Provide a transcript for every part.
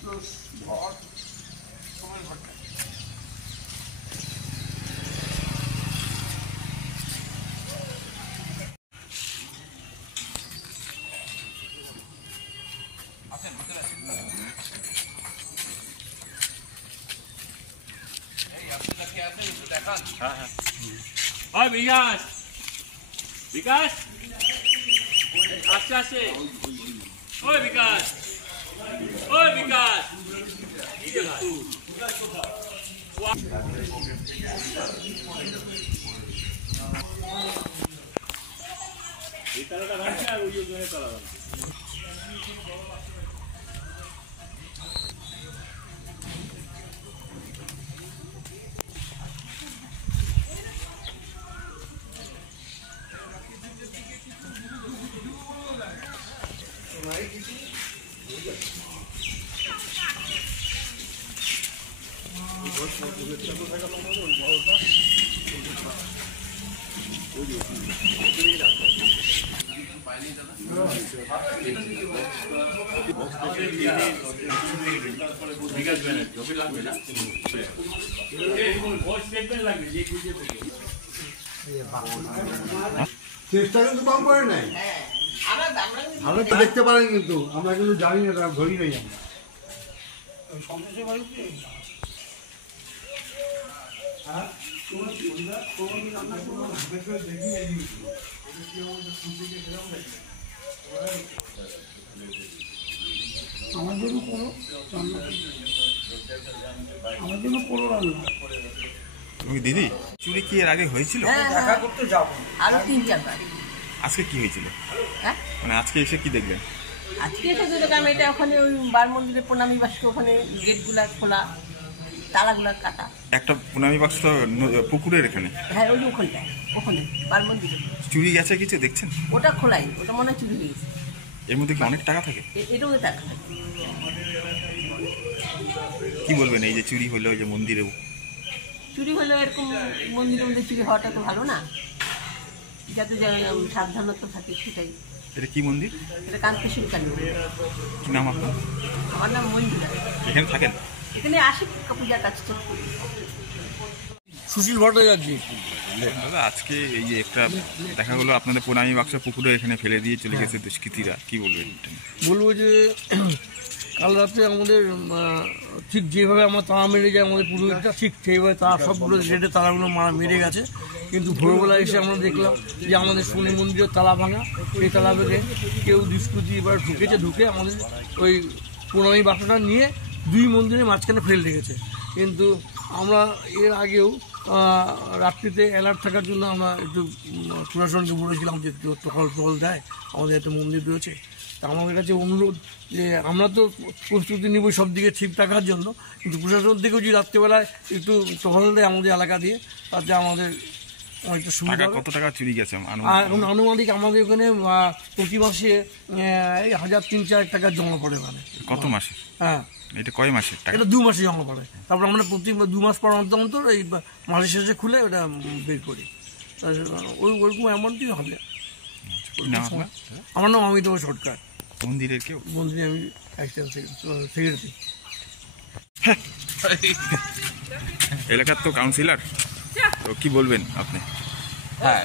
আক্রোশ ভর সময় ঘটনা। বিকাশ বিকাশ আস্তে আস্তে ওই বিকাশ ওই বিকাশ এই তালাটা ভাঙছে আর ওই জন্য তালা ভাঙছে। চেষ্টা কিন্তু কম করে নাই, ভালো তো দেখতে পারেন, কিন্তু আমরা কিন্তু জানি না, তারা ধরি নাই দিদি চুরি কি এর আগে হয়েছিল? দেখা করতে যাবো আরো 3-4 বার। আজকে কি হয়েছিল? মানে আজকে এসে কি দেখলেন? আজকে এসে দেখলাম এটা ওখানে ওই বার মন্দিরের প্রণামী বাক্স, ওখানে গেটগুলা খোলা, তালাগুলা কাটা। একটা প্রণামী বাক্স তো পুকুরের এখানে। হ্যাঁ, ওই ওখানটায়, ওখানে বার মন্দিরে চুরি গেছে কিছু দেখছেন? ওটা খোলাই, ওটা মনে হয় চুরি হয়ে গেছে। এর মধ্যে কি অনেক টাকা থাকে? এটাও টাকা থাকে। কি বলবেন এই যে চুরি হলো, যে মন্দিরেও চুরি হলো, এরকম মন্দিরের মধ্যে চুরি হওয়াটা তো ভালো না, যাতে সাবধানতা থাকে সেটাই। এটা কি মন্দির? এটা কান্তেশ্বরী কালী মন্দির। কি নাম আপনার? আমার নাম মঞ্জুরা। এখানে থাকেন? এখানে আসি পূজার কাজ করতে। সুশীল ভট্টাচার্য। দাদা আজকে এই যে একটা দেখা গেলো আপনাদের প্রণামী বাক্স পুকুরে এখানে ফেলে দিয়ে চলে গেছে দুষ্কৃতীরা, কি বলবেন? বলবো যে কাল রাতে আমাদের ঠিক যেভাবে আমরা তালা মেরে যায় আমাদের পুরোহিতটা, ঠিক সেইভাবে তারা সবগুলো রেটে তালাগুলো মেরে গেছে। কিন্তু ভোরবেলা এসে আমরা দেখলাম যে আমাদের শনি মন্দিরের তালা ভাঙা, সেই তালা ভেঙে কেউ দুষ্কৃতী এবার ঢুকে আমাদের ওই প্রণামী বাক্সটা নিয়ে 2 মন্দিরের মাঝখানে ফেলে রেখেছে। কিন্তু আমরা এর আগেও রাত্রিতে অ্যালার্ট থাকার জন্য আমরা একটু প্রশাসনকে বলেছিলাম যে একটু টহল দেয়, আমাদের একটা মন্দির রয়েছে। তা আমাদের কাছে অনুরোধ যে আমরা তো প্রস্তুতি নিব সব দিকে ঠিক রাখার জন্য, কিন্তু প্রশাসন থেকেও যদি রাত্রিবেলায় একটু টহল দেয় আমাদের এলাকা দিয়ে, তাতে আমাদের অনেকটা সুবিধা। কত টাকা চুরি গেছে আনুমানিক আমাদের ওখানে প্রতি মাসে 1000-3000 টাকা জমা পড়ে। মানে কত মাসে? হ্যাঁ, এটা কয় মাসে? এটা 2 মাসে জমা পড়ে। তারপর আমরা প্রতি 2 মাস পর অন্তর এই মাসের শেষে খুলে ওটা বের করি। ওইরকম অ্যামাউন্টই হবে। আমার নাম অমিতাভ সরকার। মন্দিরের কেউ? মন্দিরে আমি সেক্রেটারি। এলাকার তো কাউন্সিলর, তো কি বলবেন আপনি? হ্যাঁ,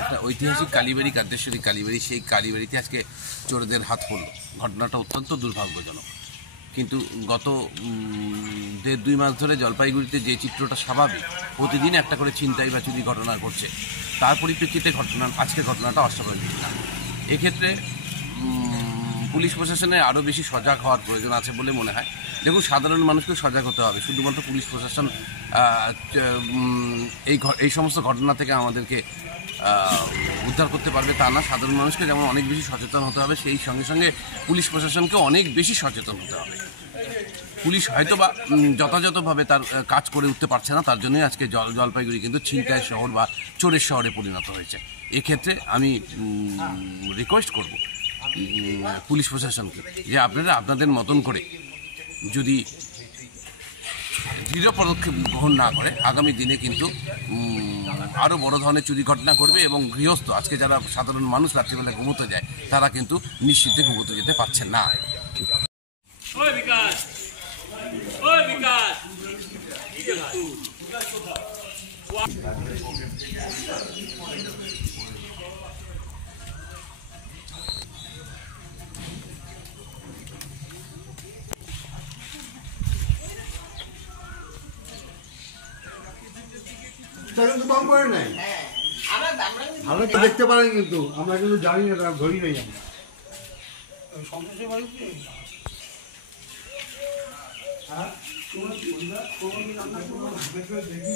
একটা ঐতিহাসিক কালীবাড়ি, কান্তেশ্বরী কালীবাড়ি, সেই কালীবাড়িতে আজকে চোরদের হাত পড়ল। ঘটনাটা অত্যন্ত দুর্ভাগ্যজনক। কিন্তু গত 1.5-2 মাস ধরে জলপাইগুড়িতে যে চিত্রটা স্বাভাবিক, প্রতিদিন একটা করে ছিনতাই বা চুরি ঘটনা ঘটছে, তার পরিপ্রেক্ষিতে আজকের ঘটনাটা অস্বাভাবিক না। এক্ষেত্রে পুলিশ প্রশাসনের আরও বেশি সজাগ হওয়ার প্রয়োজন আছে বলে মনে হয়। দেখুন, সাধারণ মানুষকে সজাগ হতে হবে। শুধুমাত্র পুলিশ প্রশাসন এই সমস্ত ঘটনা থেকে আমাদেরকে উদ্ধার করতে পারবে তা না। সাধারণ মানুষকে যেমন অনেক বেশি সচেতন হতে হবে, সেই সঙ্গে সঙ্গে পুলিশ প্রশাসনকে অনেক বেশি সচেতন হতে হবে। পুলিশ হয়তো বা যথাযথভাবে তার কাজ করে উঠতে পারছে না, তার জন্যই আজকে জলপাইগুড়ি কিন্তু ছিনতাই শহর বা চোরের শহরে পরিণত হয়েছে। এক্ষেত্রে আমি রিকোয়েস্ট করব পুলিশ প্রশাসনকে যে আপনারা আপনাদের মতন করে যদি দৃঢ় পদক্ষেপ গ্রহণ না করে, আগামী দিনে কিন্তু আরও বড় ধরনের চুরি ঘটনা করবে এবং গৃহস্থ, আজকে যারা সাধারণ মানুষ রাত্রিবেলা ঘুমোতে যায়, তারা কিন্তু নিশ্চিন্তে ঘুমোতে যেতে পারছেন না। ওই বিকাশ, ওই বিকাশ। এটা কিন্তু কম করে নাই ভালো তো দেখতে পারেন কিন্তু আমরা কিন্তু জানি না ধরি নাই আমরা সন্তোষের বাড়িতে হ্যাঁ কোনো রান্না করবো না দেখি